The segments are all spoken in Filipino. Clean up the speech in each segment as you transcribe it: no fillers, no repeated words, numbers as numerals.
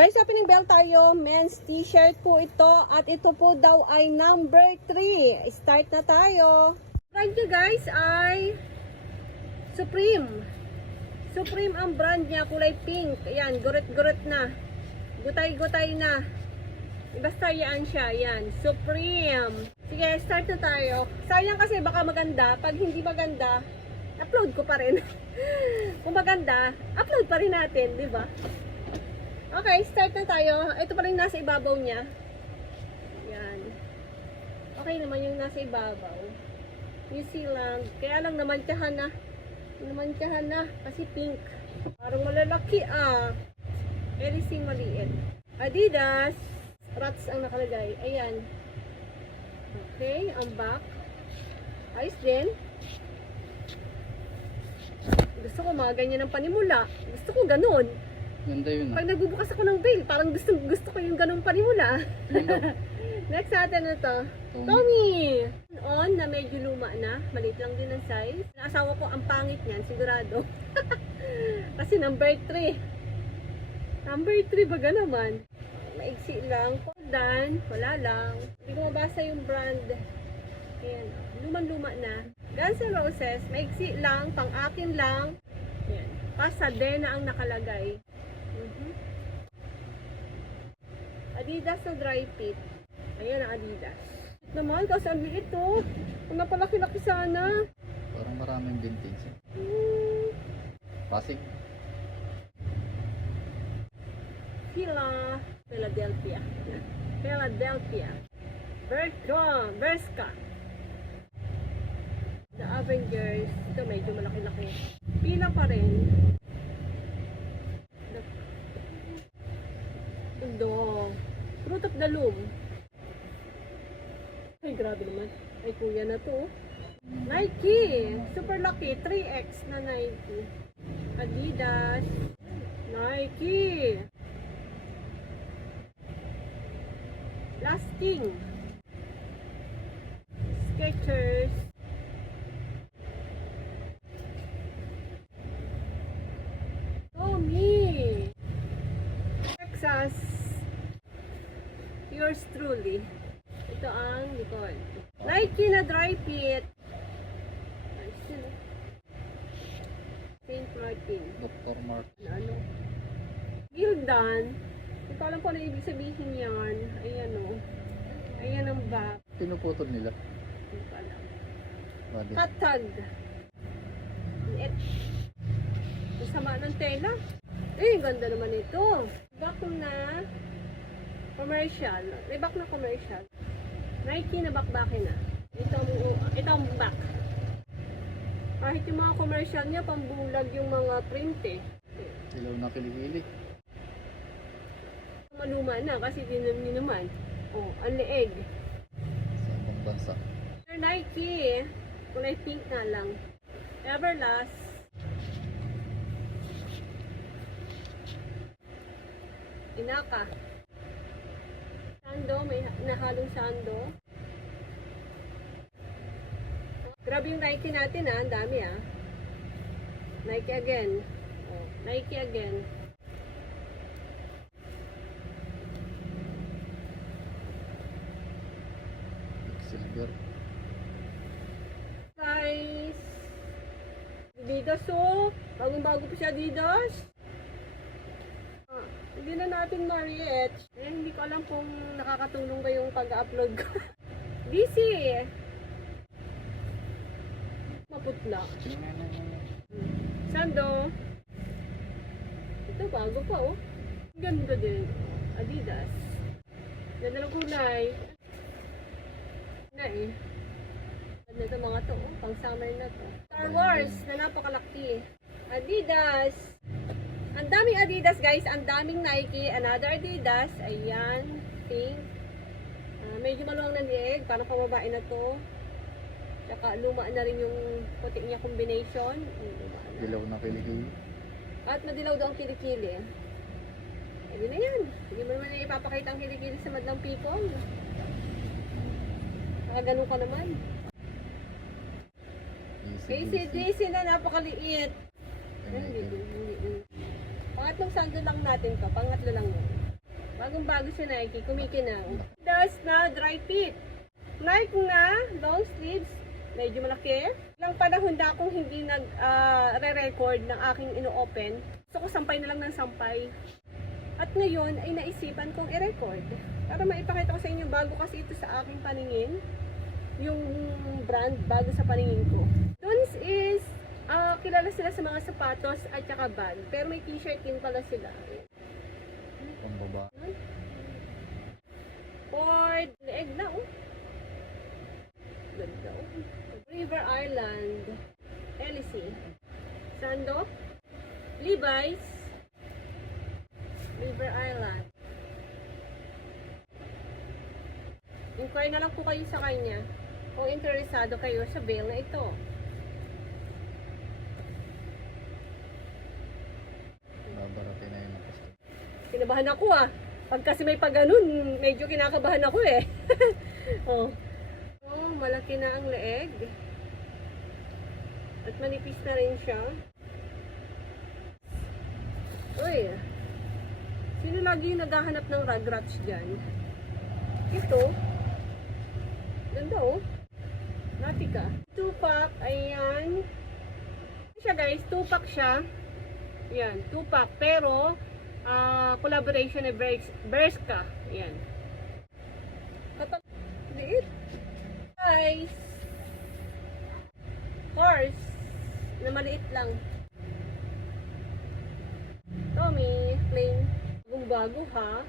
Guys, opening bell tayo. Men's t-shirt po ito. At ito po daw ay number 3. Start na tayo. Brand nyo guys ay Supreme. Supreme ang brand niya. Kulay pink. Ayan, gurit-gurit na. Gutay-gutay na. Basta yan siya. Ayan, Supreme. Sige, start na tayo. Sayang kasi baka maganda. Pag hindi maganda, upload ko pa rin. Kung maganda, upload pa rin natin, di ba? Okay, start na tayo. Ito pa rin nasa ibabaw niya. Yan. Okay naman yung nasa ibabaw. New Zealand. Kaya lang namantyahan na. Namantyahan na. Kasi pink. Parang malalaki ah. Anything maliit. Adidas. Rats ang nakalagay. Ayan. Okay, ang back. Ayos din. Gusto ko mga ganyan ng panimula. Gusto ko ganun. Ganda yun. Pag nagbubukas ako ng veil, parang gusto ko yung ganung panimula. Next natin na to. Tommy! On na medyo luma na. Maliit lang din ang size. Naasawa ko ang pangit niyan, sigurado. Kasi number 3. Number 3 baga naman. Maigsi lang. Dan, wala lang. Hindi ko mabasa yung brand. Ayan. Luman-luma na. Guns N' Roses, maigsi lang, pang akin lang. Ayan. Pasadena ang nakalagay. Adidas na dry fit. Ayan ang Adidas. Naman, kasi ang liit to. Kung napalaki-laki sana. Parang maraming vintage. Pasig. Philadelphia. Philadelphia. Bershka. The Avengers. Ito medyo malaki-laki. Pila pa rin. Ito. Fruit of the Loom. Ay, grabe naman. Ay, kuya na to. Nike. Super lucky. 3X na Nike. Adidas. Nike. Lasting. Skechers. Tommy. Texas. Yours truly. Ito ang likod. Nike na dry fit. Ayos yun. Saint Martin. Dr. Martin. Ano? Gildan. Hindi ko alam kung ano ibig sabihin yan. Ayan o. Ayan ang back. Pinuputol nila. Hindi ko alam. Body. Katag. Masama ng tela. Eh, ganda naman ito. Back na commercial. May back na commercial. Nike na backbackin na. Ito ang back. Kahit yung mga commercial niya, pambulag yung mga print eh. Ilaw na kilikili. Maluma na kasi din naman. Oh, ang leeg. Sa ibang bansa. Nike, kulay pink na lang. Everlast. Inaka. Sando, may nahalong sando. Grabe yung Nike natin ah, ang dami ah. Nike again. Oh, Nike again. Silver. Guys, Adidas oh. Bagong-bago pa siya Adidas. Hindi na natin ma-reach. Eh, hindi ko alam kung nakakatulong ba yung pag-upload ko. Busy! Maputla. Sando. Ito, bago pa oh. Ganda din. Adidas. Ganda ng kulay. Na eh. Ganda ito mga to oh. Pang summer na to. Star Wars na napakalaki. Adidas. Ang daming Adidas guys, ang daming Nike, another Adidas, ayan, pink. Medyo maluwang na liig, parang pamabae na to. Tsaka luma na rin yung puti niya combination. Ilaw na kilikili. At madilaw daw ang kilikili. Hindi na yan. Hindi mo naman ipapakita ang kilikili sa madlang people. Nakagano ka naman. ACDC na napakaliit. Hindi. Pangatlong sando lang natin to. Pangatlo lang yun. Bagong-bago si Nike, kumikinang. Adidas na dry fit. Nike na long sleeves, medyo malaki. Ilang panahon na akong hindi nag-re-record ng aking ino-open. Gusto ko sampay na lang ng sampay. At ngayon ay naisipan kong i-record. Para maipakita ko sa inyo, bago kasi ito sa aking paningin. Yung brand, bago sa paningin ko. Duns is, kilala sila sa mga sapatos at saka bag. Pero may t-shirt din pala sila. Pambaba. Ford, leeg na oh. Ganda oh. River Island, LC. Sando, Levi's, River Island. Inquire na lang po kayo sa kanya kung interesado kayo sa bail na ito. Babarating na yun ang customer. Kinabahan ako ah. Pag kasi may pag ganun, medyo kinakabahan ako eh. Oh. Oh, malaki na ang leeg. At manipis na rin siya. Uy. Sino lagi yung naghahanap ng Rugrats dyan? Ito. Ganda oh. Natika. 2-pack. Ayan. Siya guys, 2-pack siya. Yan, 2-pack. Pero, collaboration ni Bershka. Ayan. Liit. Guys. Horse. Na maliit lang. Tommy. Plain. Bagong-bago ha.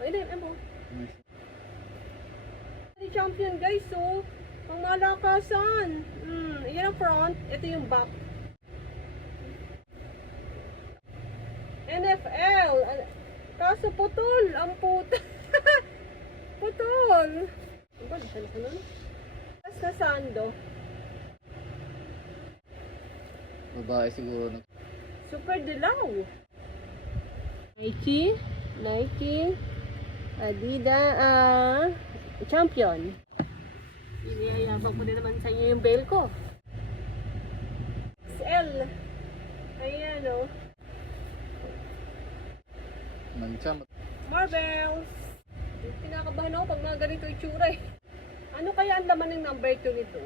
Ayun na mo. Champion guys, so. Ang malakasan. Yan ang front. Ito yung back. NFL. Kaso putol. Ang puta. Putol. Ang ba? Saan ako nun? Tapos na sando. Babae siguro. Super dilaw. Nike. Adidas. Champion. Iniyayabang ko din naman sa inyo yung bail ko. XL. Ayan o. Mancha. Marvels. Pinakabahan ako pag mga ganito itsura eh. Ano kaya ang laman ng number 2 nito?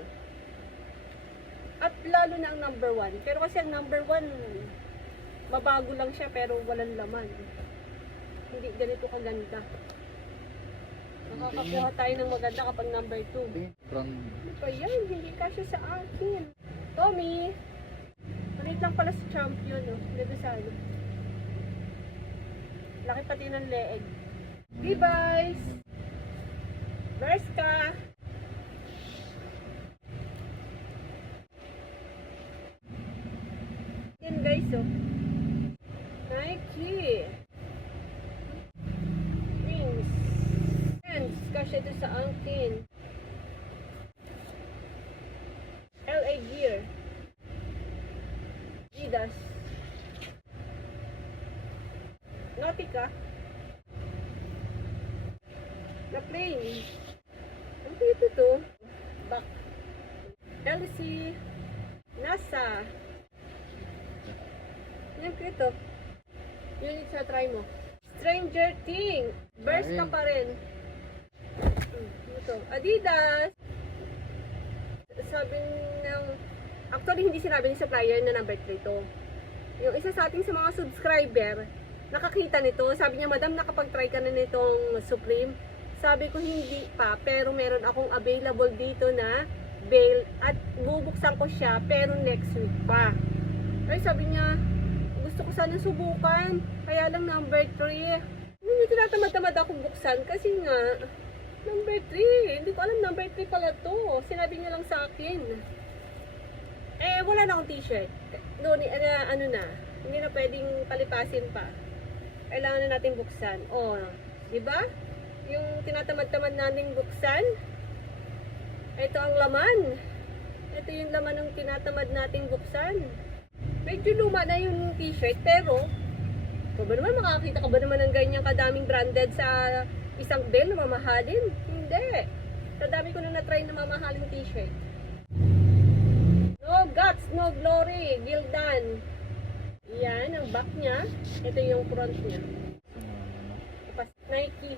At lalo na ang number 1. Pero kasi ang number 1, mabago lang siya pero walang laman. Hindi ganito kaganda. Nakakakuha tayo ng maganda kapag number 2. Brand. Ano pa yan? Hindi kasya sa akin. Tommy. Maliit lang pala si Champion. Oh. Dito sa ano. Laki pati ng leeg. Levi's. Bershka. Yan guys oh. Nike. Wings. Pants. Kasya ito sa akin. LA Gear. Adidas. Nautica. Na plain. Ang cute ito. Back. LC. NASA. Yan cute ito. Yun yung try mo. Stranger Things. Bershka pa rin. Ito. Adidas. Sabi ng... Actually, hindi sinabi ng supplier na number 3 to. Yung isa sa ating sa mga subscriber, nakakita nito. Sabi niya, Madam, nakapag-try ka na nitong Supreme. Sabi ko, hindi pa. Pero meron akong available dito na bail. At bubuksan ko siya, pero next week pa. Ay, sabi niya, gusto ko sana subukan. Kaya lang number 3. Hindi tinatamad-tamad akong buksan. Kasi nga, number 3. Hindi ko alam number 3 pala to. Sinabi niya lang sa akin. Eh, wala na akong t-shirt. No, ano na. Hindi na pwedeng palipasin pa. Kailangan na natin buksan. Oh, di ba? Yung tinatamad-tamad nating buksan. Ito ang laman. Ito yung laman ng tinatamad nating buksan. Medyo luma na yung t-shirt, pero ikaw ba naman, makakita ka ba naman ng ganyang kadaming branded sa isang bail na mamahalin? Hindi. Sa dami ko na na-try na mamahalin t-shirt. No guts, no glory. Gildan. Yan, ang back niya. Ito yung front niya. Tapos Nike.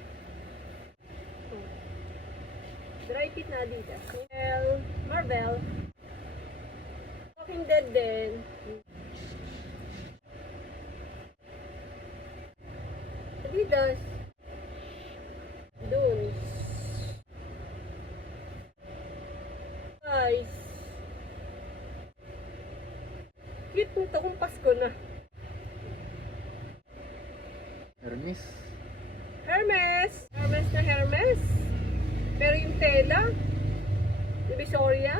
Oh. Dry fit na Adidas. Marvel. Walking Dead din. Adidas. Dunes. Guys. Cute nito kung Pasko na. Hermes. Hermes! Hermes na Hermes. Pero yung tela, Divisoria,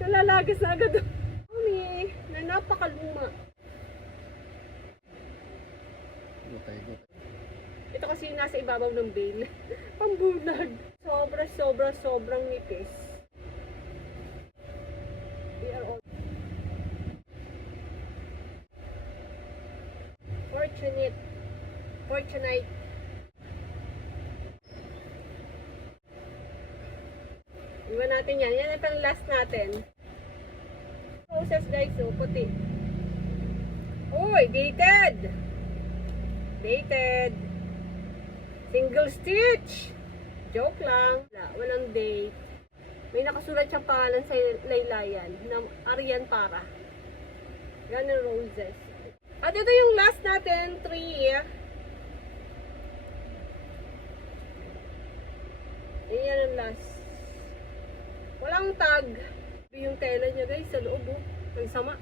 nalalagas na agad. Mami, na napakaluma. Gutay. Ito kasi yung nasa ibabaw ng bale. Pambunag. Sobrang nipis. We are all Fortunate. Iwan natin yan. Yan ay pang last natin. Roses guys, so puti. Uy, dated. Single stitch. Joke lang. Walang date. May nakasulat siyang pangalan sa laylayan na Arian Para. Ganun roses. At ito yung last natin, 3. Ayan ang last. Walang tag. Yung tela niya guys sa loob. Ang sama.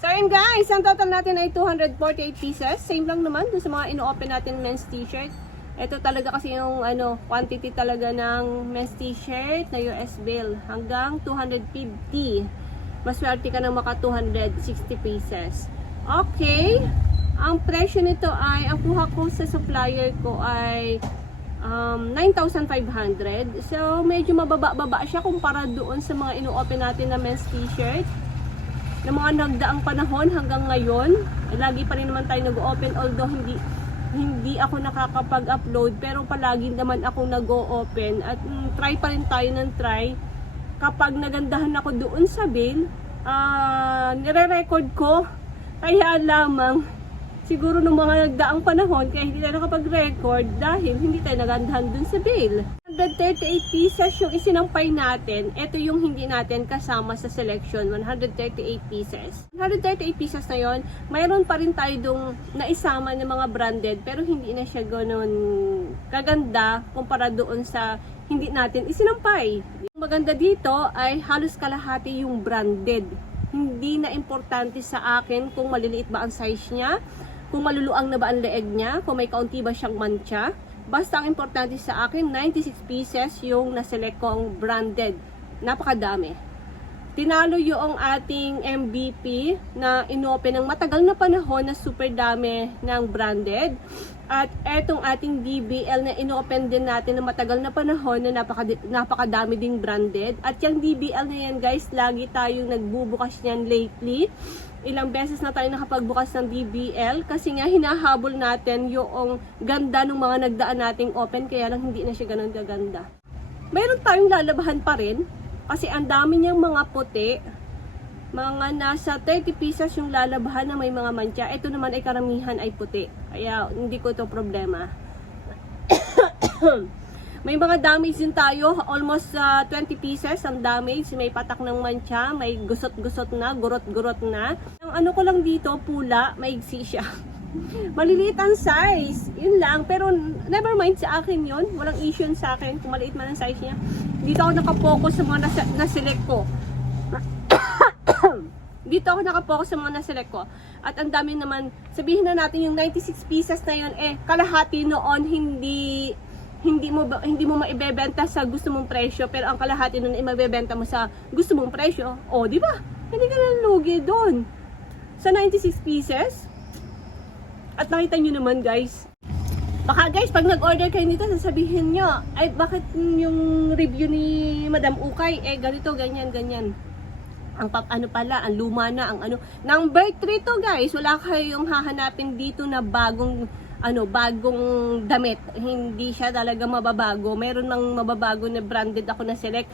So yun guys, ang total natin ay 248 pieces. Same lang naman dun sa mga ino-open natin men's t-shirt. Ito talaga kasi yung quantity talaga ng men's t-shirt na US bill. Hanggang 250. Maswerte ka ng maka 260 pieces. Okay. Ang presyo nito ay, ang kuha ko sa supplier ko ay 9,500. So, medyo mababa-baba siya kumpara doon sa mga ino-open natin na men's t-shirt. Na mga nagdaang panahon hanggang ngayon. Lagi pa rin naman tayo nag-open although hindi ako nakakapag-upload pero palagi naman ako nag-o-open at try pa rin tayo ng try. Kapag nagandahan ako doon sa bill, nire-record ko. Kaya lamang siguro nung mga nagdaang panahon kaya hindi tayo nakapag-record dahil hindi tayo nagandahan dun sa bill. 138 pieces yung isinampay natin. Ito yung hindi natin kasama sa selection. 138 pieces. 138 pieces na yon, mayroon pa rin tayo dung naisama ng mga branded pero hindi na siya ganoon kaganda kumpara doon sa hindi natin isinampay. Yung maganda dito ay halos kalahati yung branded. Hindi na importante sa akin kung maliliit ba ang size niya, kung maluluang na ba ang leeg niya, kung may kaunti ba siyang mancha. Basta ang importante sa akin, 96 pieces yung naselect kong branded. Napakadami. Tinalo yung ating MVP na inopen ng matagal na panahon na super dami ng branded. At etong ating DBL na inopen din natin na matagal na panahon na napakadami ding branded. At yung DBL na yan guys, lagi tayong nagbubukas niyan lately. Ilang beses na tayo nakapagbukas ng DBL kasi nga hinahabol natin yung ganda ng mga nagdaan nating open kaya lang hindi na siya ganun kaganda. Mayroon tayong lalabahan pa rin kasi ang dami niyang mga puti. Mga nasa 30 pieces yung lalabahan na may mga mancha. Ito naman ay karamihan ay puti. Kaya hindi ko ito problema. May mga damage din tayo. Almost 20 pieces ang damage. May patak ng mancha. May gusot-gusot na. Gurot-gurot na. Ang ano ko lang dito, pula. Maigsi siya. Maliliit ang size. Yun lang. Pero never mind sa akin yun. Walang issue sa akin. Kung maliit man ang size niya. Dito ako nakapokus sa mga naselect ko. Dito ako nakapokus sa mga naselect ko. At ang dami naman, sabihin na natin yung 96 pieces na yun, kalahati noon hindi mo maibebenta sa gusto mong presyo, pero ang kalahati noon ay mabebenta mo sa gusto mong presyo. O, di ba? Hindi ka nalugi doon. Sa 96 pieces. At nakita nyo naman guys. Baka guys, pag nag-order kayo nito, sasabihin nyo, ay bakit yung review ni Madam Ukay, ganito, ganyan, ganyan. Ang ang luma na, ang number 3 to guys. Wala kayong hahanapin dito na bagong damit. Hindi siya talaga mababago. Meron ng mababago na branded ako na select.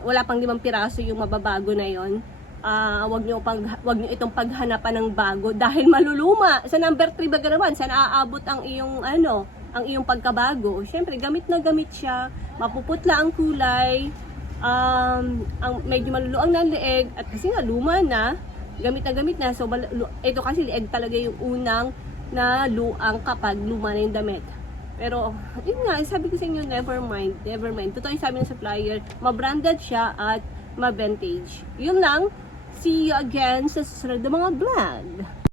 Wala pang 5 piraso yung mababago na yon. wag niyo itong paghanapan ng bago dahil maluluma. Sa number 3 ba naman, saan aabot ang iyong ang iyong pagkabago? Syempre, gamit na gamit siya, mapuputla ang kulay, ang medyo maluluang ng leeg, at kasi nga luma na, gamit na, so ito kasi leeg talaga yung unang na luang kapag luma na yung damit. Pero, yun nga, sabi ko sa inyo, never mind. Totoo yung sabi ng supplier, ma-branded siya at ma-vintage. Yun lang. See you again sa susunod na mga vlog.